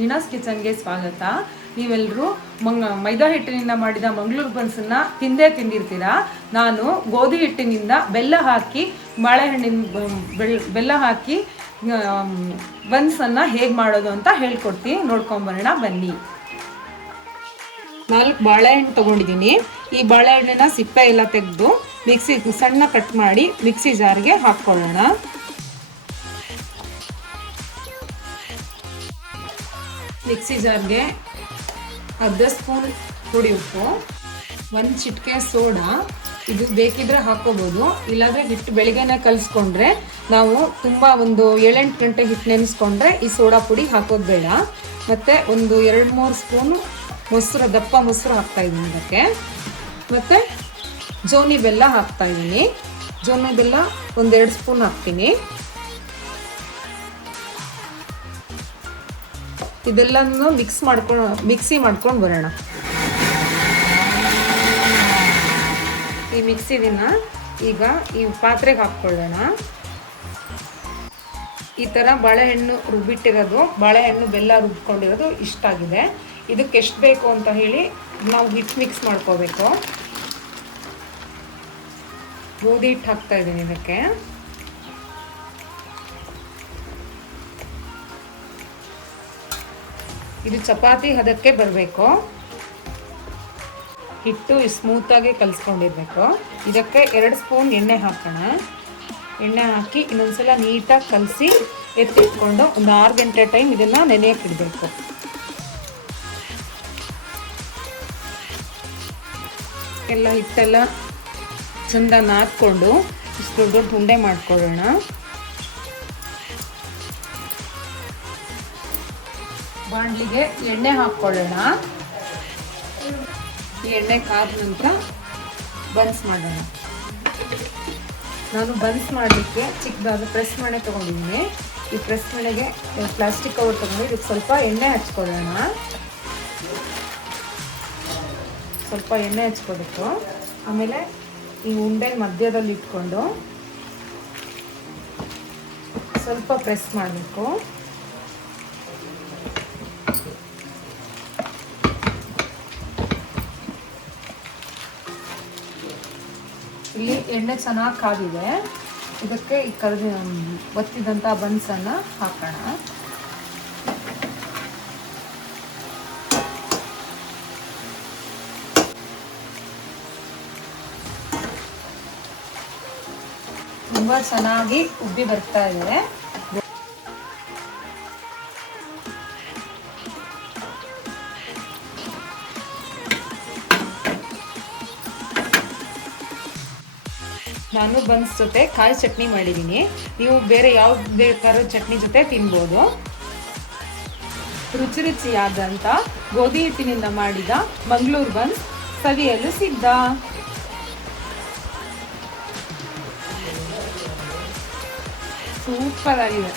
ವೀಣಾಸ್ ಕಿಚನ್ಗೆ ಸ್ವಾಗತ. ನೀವೆಲ್ಲರೂ ಮೈದಾ ಹಿಟ್ಟಿನಿಂದ ಮಾಡಿದ ಮಂಗಳೂರು ಬನ್ಸನ್ನು ತಿಂದಿರ್ತೀರಾ. ನಾನು ಗೋಧಿ ಹಿಟ್ಟಿನಿಂದ ಬೆಲ್ಲ ಹಾಕಿ ಬೆಲ್ಲ ಹಾಕಿ ಬನ್ಸನ್ನು ಹೇಗೆ ಮಾಡೋದು ಅಂತ ಹೇಳ್ಕೊಡ್ತೀನಿ. ನೋಡ್ಕೊಂಬರೋಣ ಬನ್ನಿ. 4 ಬಾಳೆಹಣ್ಣು ತೊಗೊಂಡಿದ್ದೀನಿ. ಈ ಬಾಳೆಹಣ್ಣನ್ನ ಸಿಪ್ಪೆ ಎಲ್ಲ ತೆಗೆದು ಸಣ್ಣ ಕಟ್ ಮಾಡಿ ಮಿಕ್ಸಿ ಜಾರ್ಗೆ ಹಾಕ್ಕೊಳ್ಳೋಣ. ಮಿಕ್ಸಿ ಜಾರ್ಗೆ ಅರ್ಧ ಸ್ಪೂನ್ ಪುಡಿ ಉಪ್ಪು, 1 ಚಿಟಿಕೆ ಸೋಡಾ, ಇದು ಬೇಕಿದ್ರೆ ಹಾಕೋಬೋದು, ಇಲ್ಲಾಂದರೆ ಹಿಟ್ಟು ಬೆಳಿಗ್ಗೆನೆ ಕಲಿಸ್ಕೊಂಡ್ರೆ ನಾವು ತುಂಬ ಒಂದು 7-8 ಗಂಟೆ ಹಿಟ್ಟು ನೆನೆಸ್ಕೊಂಡ್ರೆ ಈ ಸೋಡಾ ಪುಡಿ ಹಾಕೋದು ಬೇಡ. ಮತ್ತು ಒಂದು 2-3 ಸ್ಪೂನು ಮೊಸರು, ದಪ್ಪ ಮೊಸರು ಹಾಕ್ತಾಯಿದ್ದೀನಿ ಇದಕ್ಕೆ. ಮತ್ತು ಜೋನಿ ಬೆಲ್ಲ ಹಾಕ್ತಾಯಿದ್ದೀನಿ. ಜೋನಿ ಬೆಲ್ಲ 1-2 ಸ್ಪೂನ್ ಹಾಕ್ತೀನಿ. ಇದೆಲ್ಲನೂ ಮಿಕ್ಸಿ ಮಾಡ್ಕೊಂಡು ಬರೋಣ. ಈ ಮಿಕ್ಸಿದಿನ ಈಗ ಈ ಪಾತ್ರೆಗೆ ಹಾಕ್ಕೊಳ್ಳೋಣ. ಈ ಥರ ಬಾಳೆಹಣ್ಣು ರುಬ್ಬಿಟ್ಟಿರೋದು, ಬಾಳೆಹಣ್ಣು ಬೆಲ್ಲ ರುಬ್ಕೊಂಡಿರೋದು ಇಷ್ಟಾಗಿದೆ. ಇದಕ್ಕೆ ಎಷ್ಟು ಬೇಕು ಅಂತ ಹೇಳಿ ನಾವು ಹಿಟ್ಟು ಮಿಕ್ಸ್ ಮಾಡ್ಕೋಬೇಕು. ಗೋಧಿ ಹಿಟ್ಟು ಹಾಕ್ತಾ ಇದ್ದೀನಿ ಇದಕ್ಕೆ. ಇದು ಚಪಾತಿ ಹದಕ್ಕೆ ಬರಬೇಕು. ಹಿಟ್ಟು ಸ್ಮೂತಾಗಿ ಕಲಿಸ್ಕೊಂಡಿರ್ಬೇಕು. ಇದಕ್ಕೆ 2 ಸ್ಪೂನ್ ಎಣ್ಣೆ ಹಾಕೋಣ. ಎಣ್ಣೆ ಹಾಕಿ ಇನ್ನೊಂದ್ಸಲ ನೀಟಾಗಿ ಕಲಸಿ ಎತ್ತಿಟ್ಕೊಂಡು ಒಂದು 6 ಗಂಟೆ ಟೈಮ್ ಇದನ್ನು ನೆನೆಯಕ್ಕೆ ಇಡಬೇಕು. ಎಲ್ಲ ಹಿಟ್ಟೆಲ್ಲ ಚೆಂದ ನಾದ್ಕೊಂಡು ಇಷ್ಟು ದೊಡ್ಡ ಉಂಡೆ ಮಾಡ್ಕೊಳ್ಳೋಣ. ಬಾಣಲಿಗೆ ಎಣ್ಣೆ ಹಾಕ್ಕೊಳ್ಳೋಣ. ಈ ಎಣ್ಣೆ ಕಾದ ನಂತರ ಬನ್ಸ್ ಮಾಡೋಣ. ನಾನು ಬನ್ಸ್ ಮಾಡಲಿಕ್ಕೆ ಚಿಕ್ಕದಾದ ಪ್ರೆಸ್ ಮಣೆ ತೊಗೊಂಡಿದ್ದೀನಿ. ಈ ಪ್ರೆಸ್ ಮಣೆಗೆ ಪ್ಲಾಸ್ಟಿಕ್ ಕವರ್ ತೊಗೊಂಡು ಇದಕ್ಕೆ ಸ್ವಲ್ಪ ಎಣ್ಣೆ ಹಚ್ಕೊಳ್ಳೋಣ. ಸ್ವಲ್ಪ ಎಣ್ಣೆ ಹಚ್ಕೋಬೇಕು. ಆಮೇಲೆ ಈ ಉಂಡೆ ಮಧ್ಯದಲ್ಲಿ ಇಟ್ಕೊಂಡು ಸ್ವಲ್ಪ ಪ್ರೆಸ್ ಮಾಡಬೇಕು. ಇಲ್ಲಿ ಎಣ್ಣೆ ಚೆನ್ನಾಗಿ ಕಾದಿದೆ. ಇದಕ್ಕೆ ಈ ಒತ್ತಿದಂಥ ಬನ್ಸನ್ನು ಹಾಕೋಣ. ತುಂಬ ಚೆನ್ನಾಗಿ ಉಬ್ಬಿ ಬರ್ತಾ ಇದೆ. ನಾನು ಬನ್ಸ್ ಜೊತೆ ಕಾಯಿ ಚಟ್ನಿ ಮಾಡಿದ್ದೀನಿ. ನೀವು ಬೇರೆ ಯಾವ್ದು ಬೇಕಾದ್ರೂ ಚಟ್ನಿ ಜೊತೆ ತಿನ್ಬೋದು. ರುಚಿ ರುಚಿಯಾದಂಥ ಗೋಧಿ ಹಿಟ್ಟಿನಿಂದ ಮಾಡಿದ ಮಂಗಳೂರು ಬನ್ಸ್ ಸವಿಯಲು ಸಿದ್ಧ. ಸೂಪರ್ ಆಗಿದೆ.